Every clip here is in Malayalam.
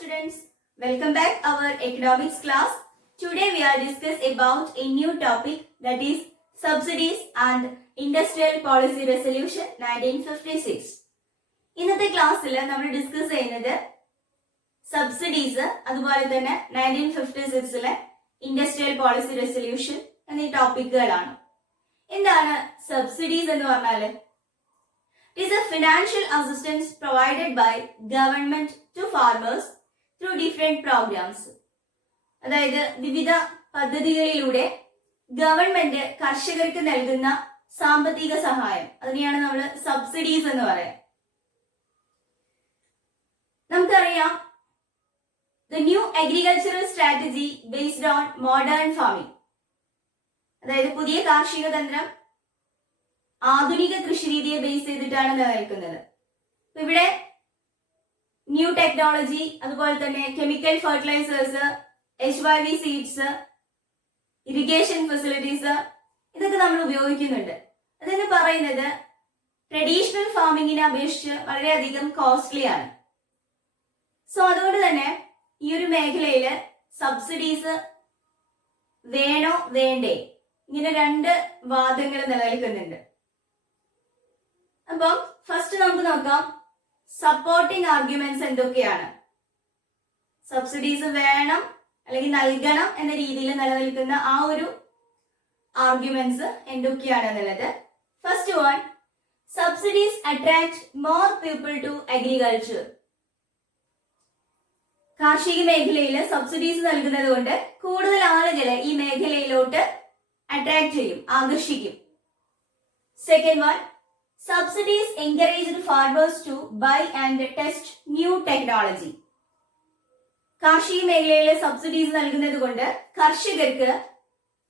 students, welcome back our economics class. Today we are discussing about a new topic, that is subsidies and industrial policy resolution 1956. ഇന്നത്തെ ക്ലാസ്സിൽ നമ്മൾ ഡിസ്കസ് ചെയ്യുന്നത് സബ്സിഡീസ് അതുപോലെ തന്നെ 1956 ഇൻഡസ്ട്രിയൽ പോളിസി റെസൊല്യൂഷൻ എന്നീ ടോപ്പിക്കുകളാണ്. എന്താണ് സബ്സിഡീസ് എന്ന് പറഞ്ഞാൽ? It is a financial assistance provided by government to farmers through different programs. അതായത് വിവിധ പദ്ധതികളിലൂടെ ഗവൺമെന്റ് കർഷകർക്ക് നൽകുന്ന സാമ്പത്തിക സഹായം, അതിനെയാണ് നമ്മൾ സബ്സിഡീസ് എന്ന് പറയാം. നമുക്കറിയാം, the new agricultural strategy based on modern farming, അതായത് പുതിയ കാർഷിക തന്ത്രം ആധുനിക കൃഷി രീതിയെ ബേസ് ചെയ്തിട്ടാണ് നിലനിൽക്കുന്നത്. ഇവിടെ ന്യൂ ടെക്നോളജി, അതുപോലെ തന്നെ chemical fertilisers, HYV seeds, irrigation facilities, ഇതൊക്കെ നമ്മൾ ഉപയോഗിക്കുന്നുണ്ട്. അതെന്ന് പറയുന്നത് ട്രഡീഷണൽ ഫാമിങ്ങിനെ അപേക്ഷിച്ച് വളരെയധികം കോസ്റ്റ്ലി ആണ്. സോ അതുകൊണ്ട് തന്നെ ഈ ഒരു മേഖലയിൽ സബ്സിഡീസ് വേണോ വേണ്ടേ, ഇങ്ങനെ രണ്ട് വാദങ്ങൾ നിലനിൽക്കുന്നുണ്ട്. അപ്പം ഫസ്റ്റ് നമുക്ക് നോക്കാം സപ്പോർട്ടിംഗ് ആർഗ്യുമെന്റ്സ് എന്തൊക്കെയാണ്. സബ്സിഡീസ് വേണം അല്ലെങ്കിൽ നൽകണം എന്ന രീതിയിൽ നിലനിൽക്കുന്ന ആ ഒരു ആർഗ്യുമെന്റ്സ് എന്തൊക്കെയാണ് എന്നുള്ളത്. First one, subsidies attract more people to agriculture. കാർഷിക മേഖലയിൽ സബ്സിഡീസ് നൽകുന്നത് കൊണ്ട് കൂടുതൽ ആളുകളെ ഈ മേഖലയിലോട്ട് അട്രാക്ട് ചെയ്യും, ആകർഷിക്കും. Second one, subsidies encouraged farmers to buy and test new technology. കാർഷിക മേഖലയിലെ സബ്സിഡീസ് നൽകുന്നത് കൊണ്ട് കർഷകർക്ക്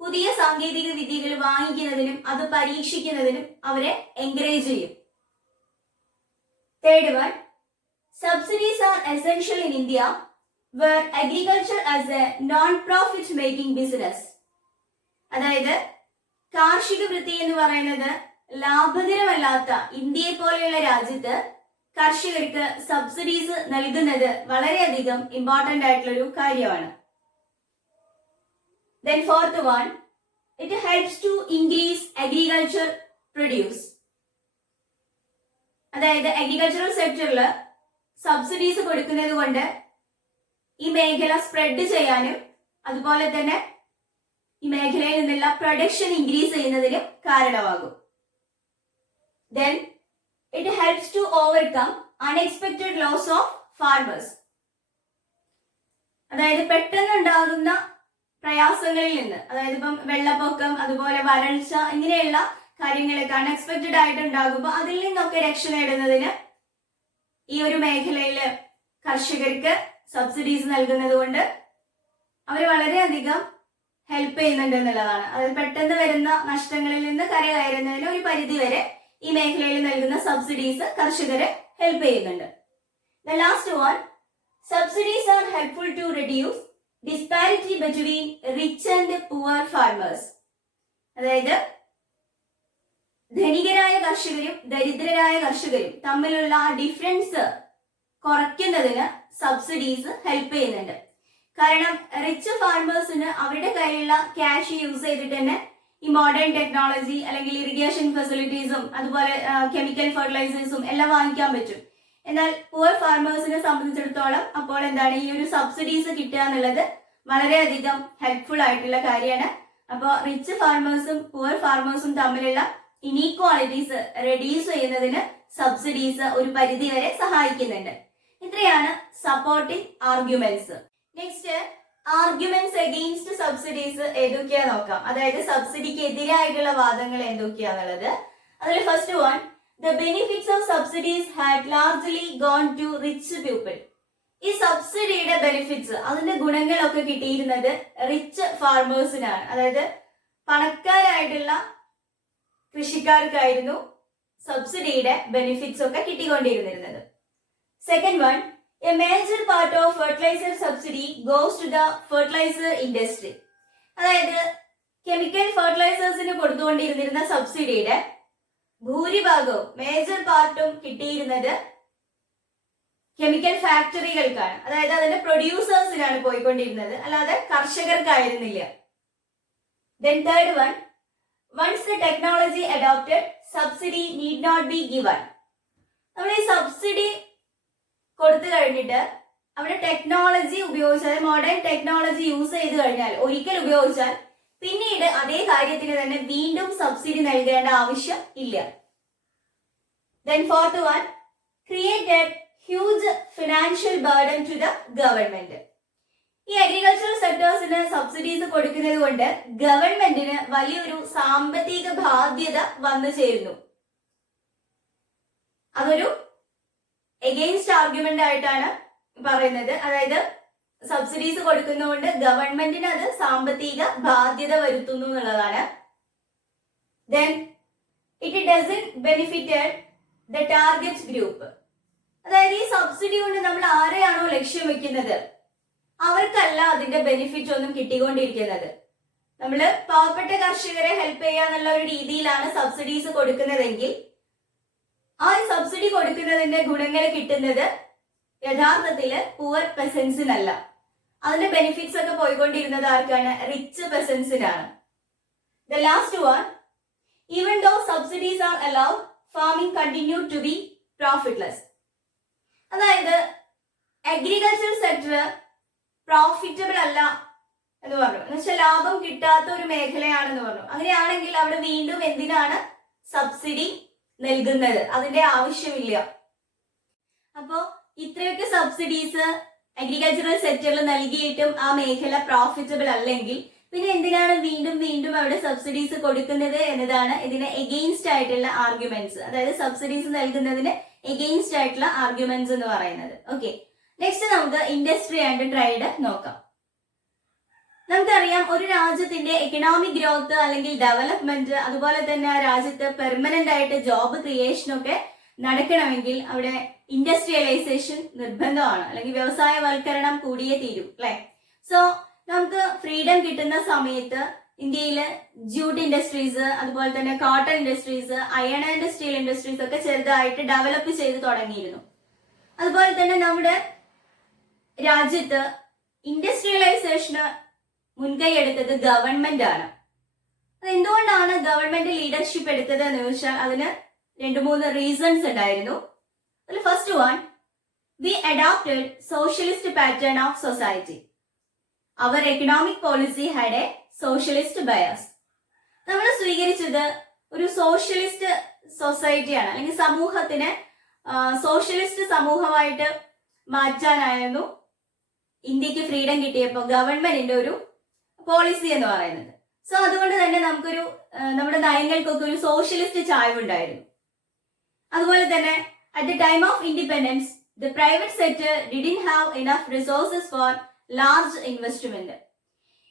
പുതിയ സാങ്കേതിക വിദ്യകൾ വാങ്ങിക്കുന്നതിനും അത് പരീക്ഷിക്കുന്നതിനും അവരെ എൻകറേജ് ചെയ്യും. Third one, subsidies are essential in India where agriculture as a non-profit making business. അതായത് കാർഷിക വൃത്തി എന്ന് പറയുന്നത് ലാഭകരമല്ലാത്ത ഇന്ത്യയെ പോലെയുള്ള രാജ്യത്ത് കർഷകർക്ക് സബ്സിഡീസ് നൽകുന്നത് വളരെയധികം ഇമ്പോർട്ടന്റ് ആയിട്ടുള്ള ഒരു കാര്യമാണ്. Then fourth one, it helps to increase agriculture produce. അതായത് അഗ്രികൾച്ചറൽ സെക്ടറിൽ സബ്സിഡീസ് കൊടുക്കുന്നത് കൊണ്ട് ഈ മേഖല സ്പ്രെഡ് ചെയ്യാനും അതുപോലെ തന്നെ ഈ മേഖലയിൽ നിന്നുള്ള പ്രൊഡക്ഷൻ ഇൻക്രീസ് ചെയ്യുന്നതിനും കാരണമാകും. Then it helps to overcome unexpected loss of farmers. അതായത് പെട്ടെന്ന് ഉണ്ടാകുന്ന പ്രയാസങ്ങളിൽ നിന്ന്, അതായത് ഇപ്പം വെള്ളപ്പൊക്കം, അതുപോലെ വരൾച്ച, ഇങ്ങനെയുള്ള കാര്യങ്ങളൊക്കെ അൺഎക്സ്പെക്റ്റഡ് ആയിട്ട് ഉണ്ടാകുമ്പോൾ അതിൽ നിന്നൊക്കെ രക്ഷ നേടുന്നതിന് ഈ ഒരു മേഖലയിൽ കർഷകർക്ക് സബ്സിഡീസ് നൽകുന്നത് കൊണ്ട് അവർ വളരെയധികം ഹെൽപ്പ് ചെയ്യുന്നുണ്ട് എന്നുള്ളതാണ്. അതായത് പെട്ടെന്ന് വരുന്ന നഷ്ടങ്ങളിൽ നിന്ന് കരകയറുന്നതിന് ഒരു പരിധി വരെ ഈ മേഖലയിൽ നൽകുന്ന സബ്സിഡീസ് കർഷകരെ ഹെൽപ്പ് ചെയ്യുന്നുണ്ട്. The last one, subsidies are helpful to reduce disparity between rich and poor farmers. അതായത് ധനികരായ കർഷകരും ദരിദ്രരായ കർഷകരും തമ്മിലുള്ള ആ ഡിഫറൻസ് കുറയ്ക്കുന്നതിന് സബ്സിഡീസ് ഹെൽപ്പ് ചെയ്യുന്നുണ്ട്. കാരണം റിച്ച് ഫാർമേഴ്സിന് അവരുടെ കയ്യിലുള്ള ക്യാഷ് യൂസ് ചെയ്തിട്ട് തന്നെ ഈ മോഡേൺ ടെക്നോളജി അല്ലെങ്കിൽ ഇറിഗേഷൻ ഫെസിലിറ്റീസും അതുപോലെ കെമിക്കൽ ഫെർട്ടിലൈസേഴ്സും എല്ലാം വാങ്ങിക്കാൻ പറ്റും. എന്നാൽ പുവർ ഫാർമേഴ്സിനെ സംബന്ധിച്ചിടത്തോളം അപ്പോൾ എന്താണ്, ഈ ഒരു സബ്സിഡീസ് കിട്ടുക എന്നുള്ളത് വളരെയധികം ഹെൽപ്ഫുൾ ആയിട്ടുള്ള കാര്യമാണ്. അപ്പോൾ റിച്ച് ഫാർമേഴ്സും പുവർ ഫാർമേഴ്സും തമ്മിലുള്ള ഇനീക്വാളിറ്റീസ് റെഡ്യൂസ് ചെയ്യുന്നതിന് സബ്സിഡീസ് ഒരു പരിധി വരെ സഹായിക്കുന്നുണ്ട്. ഇത്രയാണ് supporting arguments. Next, arguments against subsidies ഏതൊക്കെയാ നോക്കാം. അതായത് സബ്സിഡിക്ക് എതിരായിട്ടുള്ള വാദങ്ങൾ എന്തൊക്കെയാന്നുള്ളത്. അതിൽ first one, the benefits of subsidies had largely gone to rich people. ഈ സബ്സിഡിയുടെ ബെനിഫിറ്റ്സ്, അതിന്റെ ഗുണങ്ങളൊക്കെ കിട്ടിയിരുന്നത് റിച്ച് ഫാർമേഴ്സിനാണ്. അതായത് പണക്കാരായിട്ടുള്ള കൃഷിക്കാർക്കായിരുന്നു സബ്സിഡിയുടെ ബെനിഫിറ്റ്സ് ഒക്കെ കിട്ടിക്കൊണ്ടിരുന്നിരുന്നത്. Second one, a major part of fertilizer subsidy goes to the fertilizer industry. അതായത് കെമിക്കൽ ഫെർട്ടിലൈസേഴ്സിന് കൊടുത്തുകൊണ്ടിരുന്നിരുന്ന സബ്സിഡിയുടെ ഭൂരിഭാഗവും മേജർ പാർട്ടും കിട്ടിയിരുന്നത് കെമിക്കൽ ഫാക്ടറികൾക്കാണ്, അതായത് അതിന്റെ പ്രൊഡ്യൂസേഴ്സിനാണ് പോയിക്കൊണ്ടിരുന്നത്, അല്ലാതെ കർഷകർക്കായിരുന്നില്ല. Then third one, once the technology adopted, subsidy need not be given. നമ്മൾ ഈ സബ്സിഡി കൊടുത്തു കഴിഞ്ഞിട്ട് അവിടെ ടെക്നോളജി ഉപയോഗിച്ചാൽ, മോഡേൺ ടെക്നോളജി യൂസ് ചെയ്ത് കഴിഞ്ഞാൽ, ഒരിക്കൽ ഉപയോഗിച്ചാൽ പിന്നീട് അതേ കാര്യത്തിന് തന്നെ വീണ്ടും സബ്സിഡി നൽകേണ്ട ആവശ്യം ഇല്ല. Then fourth one, created huge financial burden to the government. ഈ അഗ്രികൾച്ചറൽ സെക്ടേഴ്സിന് സബ്സിഡീസ് കൊടുക്കുന്നത് കൊണ്ട് ഗവൺമെന്റിന് വലിയൊരു സാമ്പത്തിക ബാധ്യത വന്നു ചേരുന്നു. അതൊരു എഗെയിൻസ്റ്റ് ആർഗ്യുമെന്റ് ആയിട്ടാണ് പറയുന്നത്. അതായത് സബ്സിഡീസ് കൊടുക്കുന്നതുകൊണ്ട് ഗവൺമെന്റിന് അത് സാമ്പത്തിക ബാധ്യത വരുത്തുന്നു എന്നുള്ളതാണ്. Then it doesn't benefited the target group. അതായത് ഈ സബ്സിഡി കൊണ്ട് നമ്മൾ ആരെയാണോ ലക്ഷ്യം വെക്കുന്നത് അവർക്കല്ല അതിന്റെ ബെനിഫിറ്റ് ഒന്നും കിട്ടിക്കൊണ്ടിരിക്കുന്നത്. നമ്മൾ പാവപ്പെട്ട കർഷകരെ ഹെൽപ്പ് ചെയ്യാന്നുള്ള ഒരു രീതിയിലാണ് സബ്സിഡീസ് കൊടുക്കുന്നതെങ്കിൽ ആ സബ്സിഡി കൊടുക്കുന്നതിന്റെ ഗുണങ്ങൾ കിട്ടുന്നത് യഥാർത്ഥത്തില് പുവർ പെസൻസിനല്ല. അതിന്റെ ബെനിഫിറ്റ്സ് ഒക്കെ പോയിക്കൊണ്ടിരുന്നത് ആർക്കാണ്? Rich പെസൻസിനാണ്. The last one, even though subsidies are allowed, farming continued to be profitless. അതായത് അഗ്രികൾച്ചർ സെക്ടർ പ്രോഫിറ്റബിൾ അല്ല എന്ന് പറഞ്ഞു, എന്നുവെച്ചാൽ ലാഭം കിട്ടാത്ത ഒരു മേഖലയാണെന്ന് പറഞ്ഞു. അങ്ങനെയാണെങ്കിൽ അവിടെ വീണ്ടും എന്തിനാണ് സബ്സിഡി നൽകുന്നത്? അതിന്റെ ആവശ്യമില്ല. അപ്പോ ഇത്രയൊക്കെ സബ്സിഡീസ് അഗ്രികൾച്ചറൽ സെക്ടറിൽ നൽകിയിട്ടും ആ മേഖല പ്രോഫിറ്റബിൾ അല്ലെങ്കിൽ പിന്നെ എന്തിനാണ് വീണ്ടും വീണ്ടും അവിടെ സബ്സിഡീസ് കൊടുക്കുന്നത് എന്നതാണ് ഇതിന് എഗെയിൻസ്റ്റ് ആയിട്ടുള്ള ആർഗ്യുമെന്റ്സ്. അതായത് സബ്സിഡീസ് നൽകുന്നതിന് എഗെയിൻസ്റ്റ് ആയിട്ടുള്ള ആർഗ്യുമെന്റ്സ് എന്ന് പറയുന്നത്. ഓക്കെ, നെക്സ്റ്റ് നമുക്ക് ഇൻഡസ്ട്രി ആൻഡ് ട്രേഡ് നോക്കാം. നമുക്കറിയാം ഒരു രാജ്യത്തിന്റെ എക്കണോമിക് ഗ്രോത്ത് അല്ലെങ്കിൽ ഡെവലപ്മെന്റ്, അതുപോലെ തന്നെ ആ രാജ്യത്ത് പെർമനന്റ് ആയിട്ട് ജോബ് ക്രിയേഷൻ ഒക്കെ നടക്കണമെങ്കിൽ അവിടെ ഇൻഡസ്ട്രിയലൈസേഷൻ നിർബന്ധമാണ്, അല്ലെങ്കിൽ വ്യവസായവൽക്കരണം കൂടിയേ തീരൂ, അല്ലെ? സോ നമുക്ക് ഫ്രീഡം കിട്ടുന്ന സമയത്ത് ഇന്ത്യയില് ജൂട്ട് ഇൻഡസ്ട്രീസ്, അതുപോലെ തന്നെ cotton industries, iron and steel industries ഒക്കെ ചെറുതായിട്ട് ഡെവലപ്പ് ചെയ്ത് തുടങ്ങിയിരുന്നു. അതുപോലെ തന്നെ നമ്മുടെ രാജ്യത്ത് ഇൻഡസ്ട്രിയലൈസേഷന് മുൻകൈ എടുത്തത് ഗവൺമെന്റ് ആണ്. അത് എന്തുകൊണ്ടാണ് ഗവൺമെന്റ് ലീഡർഷിപ്പ് എടുത്തത് എന്ന് ചോദിച്ചാൽ അതിന് 2-3 റീസൺസ് ഉണ്ടായിരുന്നു. അതിൽ first one, we adopted socialist pattern of society. അവർ economic policy had a socialist bias. നമ്മൾ സ്വീകരിച്ചത് ഒരു സോഷ്യലിസ്റ്റ് സൊസൈറ്റിയാണ്, അല്ലെങ്കിൽ സമൂഹത്തിനെ സോഷ്യലിസ്റ്റ് സമൂഹമായിട്ട് മാറ്റാനായിരുന്നു ഇന്ത്യക്ക് ഫ്രീഡം കിട്ടിയപ്പോൾ ഗവൺമെന്റിന്റെ ഒരു പോളിസി എന്ന് പറയുന്നത്. സോ അതുകൊണ്ട് തന്നെ നമുക്കൊരു നമ്മുടെ നയങ്ങൾക്കൊക്കെ ഒരു സോഷ്യലിസ്റ്റ് ചായ്വ് ഉണ്ടായിരുന്നു. അതുപോലെ തന്നെ at the time of independence the private sector didn't have enough resources for large investment.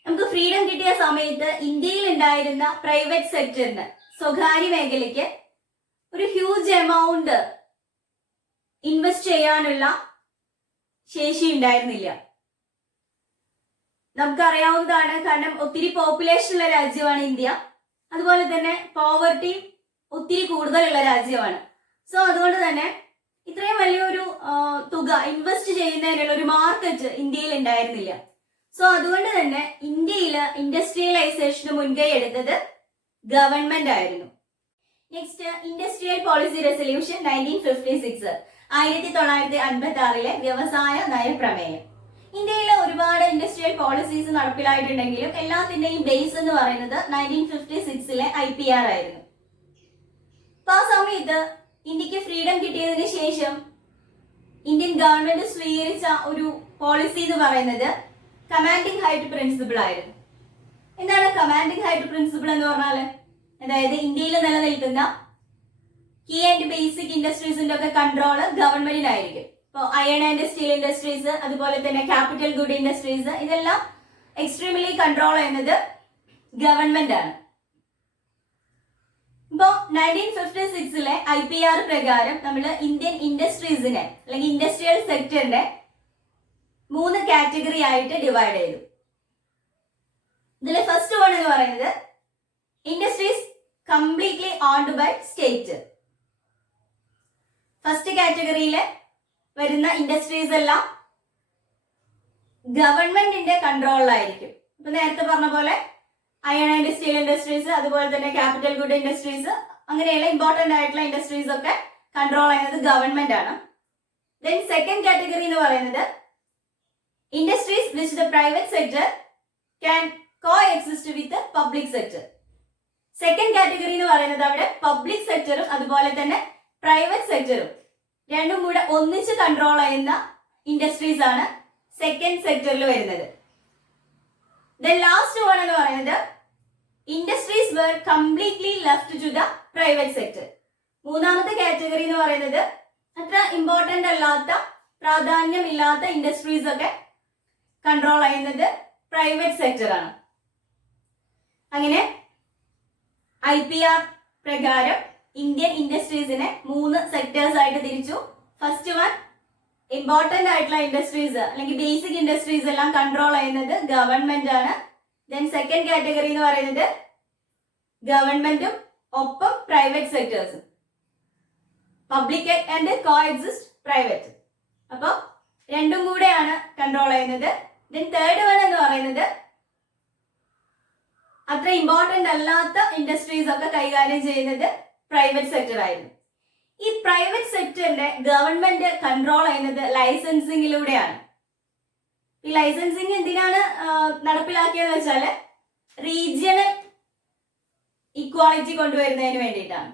നമുക്ക് ഫ്രീഡം കിട്ടിയ സമയത്ത് ഇന്ത്യയിൽ ഉണ്ടായിരുന്ന പ്രൈവറ്റ് സെക്ടറിന്, സ്വകാര്യ മേഖലയ്ക്ക് ഒരു ഹ്യൂജ് എമൗണ്ട് ഇൻവെസ്റ്റ് ചെയ്യാനുള്ള ശേഷി ഉണ്ടായിരുന്നില്ല. നമുക്കറിയാവുന്നതാണ്, കാരണം ഒത്തിരി പോപ്പുലേഷൻ ഉള്ള രാജ്യമാണ് ഇന്ത്യ, അതുപോലെ തന്നെ പോവർട്ടി ഒത്തിരി കൂടുതലുള്ള രാജ്യമാണ്. സോ അതുകൊണ്ട് തന്നെ ഇത്രയും വലിയൊരു തുക ഇൻവെസ്റ്റ് ചെയ്യുന്നതിനുള്ള ഒരു മാർക്കറ്റ് ഇന്ത്യയിൽ ഉണ്ടായിരുന്നില്ല. സോ അതുകൊണ്ട് തന്നെ ഇന്ത്യയില് ഇൻഡസ്ട്രിയലൈസേഷന് മുൻകൈ എടുത്തത് ഗവൺമെന്റ് ആയിരുന്നു. നെക്സ്റ്റ്, ഇൻഡസ്ട്രിയൽ പോളിസി റെസൊല്യൂഷൻ 1956, 1956 വ്യവസായ നയപ്രമേയം. ഇന്ത്യയിലെ ഒരുപാട് ഇൻഡസ്ട്രിയൽ പോളിസീസ് നടപ്പിലായിട്ടുണ്ടെങ്കിലും എല്ലാത്തിന്റെയും ബേസ് എന്ന് പറയുന്നത് 1956 IPR ആയിരുന്നു. അപ്പൊ ആ സമയത്ത് ഇന്ത്യക്ക് ഫ്രീഡം കിട്ടിയതിനു ശേഷം ഇന്ത്യൻ ഗവൺമെന്റ് സ്വീകരിച്ച ഒരു പോളിസി എന്ന് പറയുന്നത് കമാൻഡിംഗ് ഹൈറ്റ് പ്രിൻസിപ്പിൾ ആയിരുന്നു. എന്താണ് കമാൻഡിംഗ് ഹൈറ്റ് പ്രിൻസിപ്പിൾ എന്ന് പറഞ്ഞാല്? അതായത് ഇന്ത്യയിൽ നിലനിൽക്കുന്ന കീ ആൻഡ് ബേസിക് ഇൻഡസ്ട്രീസിന്റെ ഒക്കെ കൺട്രോള് ഗവൺമെന്റിനായിരിക്കും. ഇപ്പോൾ അയൺ ആൻഡ് സ്റ്റീൽ ഇൻഡസ്ട്രീസ്, അതുപോലെ തന്നെ ക്യാപിറ്റൽ ഗുഡ് ഇൻഡസ്ട്രീസ്, ഇതെല്ലാം എക്സ്ട്രീംലി കൺട്രോൾ ചെയ്യുന്നത് ഗവൺമെന്റ് ആണ്. ഇപ്പോ 1956 IPR പ്രകാരം നമ്മൾ ഇന്ത്യൻ ഇൻഡസ്ട്രീസിനെ അല്ലെങ്കിൽ ഇൻഡസ്ട്രിയൽ സെക്ടറിനെ 3 കാറ്റഗറി ആയിട്ട് ഡിവൈഡ് ചെയ്തു. ഇതിലെ ഫസ്റ്റ് വൺ എന്ന് പറയുന്നത് industries completely owned by state. First കാറ്റഗറിയില് വരുന്ന ഇൻഡസ്ട്രീസ് എല്ലാം ഗവൺമെന്റിന്റെ കൺട്രോളിലായിരിക്കും. ഇപ്പൊ നേരത്തെ പറഞ്ഞ പോലെ അയൺ ആൻഡ് സ്റ്റീൽ ഇൻഡസ്ട്രീസ്, അതുപോലെ തന്നെ ക്യാപിറ്റൽ ഗുഡ് ഇൻഡസ്ട്രീസ്, അങ്ങനെയുള്ള ഇമ്പോർട്ടന്റ് ആയിട്ടുള്ള ഇൻഡസ്ട്രീസ് ഒക്കെ കൺട്രോൾ ചെയ്യുന്നത് ഗവൺമെന്റ് ആണ്. ദെൻ സെക്കൻഡ് കാറ്റഗറി എന്ന് പറയുന്നത് industries which the private sector can co exist with public sector. Second category എന്ന് പറയുന്നത് അവിടെ പബ്ലിക് സെക്ടറും അതുപോലെ തന്നെ പ്രൈവറ്റ് സെക്ടറും രണ്ടും കൂടെ ഒന്നിച്ച് കൺട്രോൾ ചെയ്യുന്ന ഇൻഡസ്ട്രീസ് ആണ് സെക്കൻഡ് സെക്ടറിൽ വരുന്നത്. ദെൻ ലാസ്റ്റ് വൺ എന്ന് പറയുന്നത് industries were completely left to the private sector. മൂന്നാമത്തെ കാറ്റഗറി എന്ന് പറയുന്നത് അത്ര ഇമ്പോർട്ടന്റ് അല്ലാത്ത, പ്രാധാന്യമില്ലാത്ത ഇൻഡസ്ട്രീസ് ഒക്കെ കൺട്രോൾ ചെയ്യുന്നത് പ്രൈവറ്റ് സെക്ടർ ആണ്. അങ്ങനെ IPR പ്രകാരം ഇന്ത്യൻ ഇൻഡസ്ട്രീസിനെ 3 സെക്ടേഴ്സ് ആയിട്ട് തിരിച്ചു. ഫസ്റ്റ് വൺ, ഇമ്പോർട്ടന്റ് ആയിട്ടുള്ള ഇൻഡസ്ട്രീസ് അല്ലെങ്കിൽ ബേസിക് ഇൻഡസ്ട്രീസ് എല്ലാം കൺട്രോൾ ചെയ്യുന്നത് ഗവൺമെന്റ് ആണ്. ദെൻ സെക്കൻഡ് കാറ്റഗറി എന്ന് പറയുന്നത് ഗവൺമെന്റും ഒപ്പം പ്രൈവറ്റ് സെക്ടേഴ്സും, public and coexist private. അപ്പൊ രണ്ടും കൂടെയാണ് കൺട്രോൾ ചെയ്യുന്നത്. ദെൻ തേർഡ് വൺ എന്ന് പറയുന്നത് അത്ര ഇമ്പോർട്ടന്റ് അല്ലാത്ത ഇൻഡസ്ട്രീസ് ഒക്കെ കൈകാര്യം ചെയ്യുന്നത് പ്രൈവറ്റ് സെക്ടർ ആയിരുന്നു. ഈ പ്രൈവറ്റ് സെക്ടറിന്റെ ഗവൺമെന്റ് കൺട്രോൾ ചെയ്യുന്നത് ലൈസൻസിങ്ങിലൂടെയാണ്. ഈ ലൈസൻസിങ് എന്തിനാണ് നടപ്പിലാക്കിയെന്ന് വെച്ചാല് റീജിയണൽ ഇക്വാളിറ്റി കൊണ്ടുവരുന്നതിന് വേണ്ടിയിട്ടാണ്.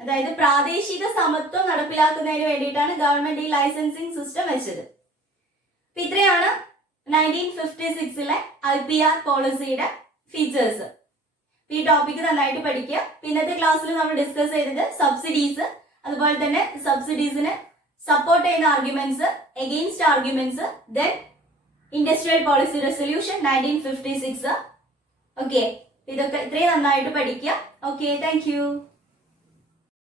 അതായത് പ്രാദേശിക സമത്വം നടപ്പിലാക്കുന്നതിന് വേണ്ടിയിട്ടാണ് ഗവൺമെന്റ് ഈ ലൈസൻസിങ് സിസ്റ്റം വെച്ചത്. ഇത്രയാണ് 1956 IPR പോളിസിയുടെ ഫീച്ചേഴ്സ്. ഈ ടോപ്പിക് നന്നായിട്ട് പഠിക്കുക. ഇന്നത്തെ ക്ലാസ്സിൽ നമ്മൾ ഡിസ്കസ് ചെയ്തത് സബ്സിഡീസ്, അതുപോലെ തന്നെ സബ്സിഡീസിന് സപ്പോർട്ട് ചെയ്യുന്ന arguments, against arguments, then industrial policy resolution 1956. Okay, ഇതൊക്കെ ഇത്രയും നന്നായിട്ട് പഠിക്കുക. Okay, thank you.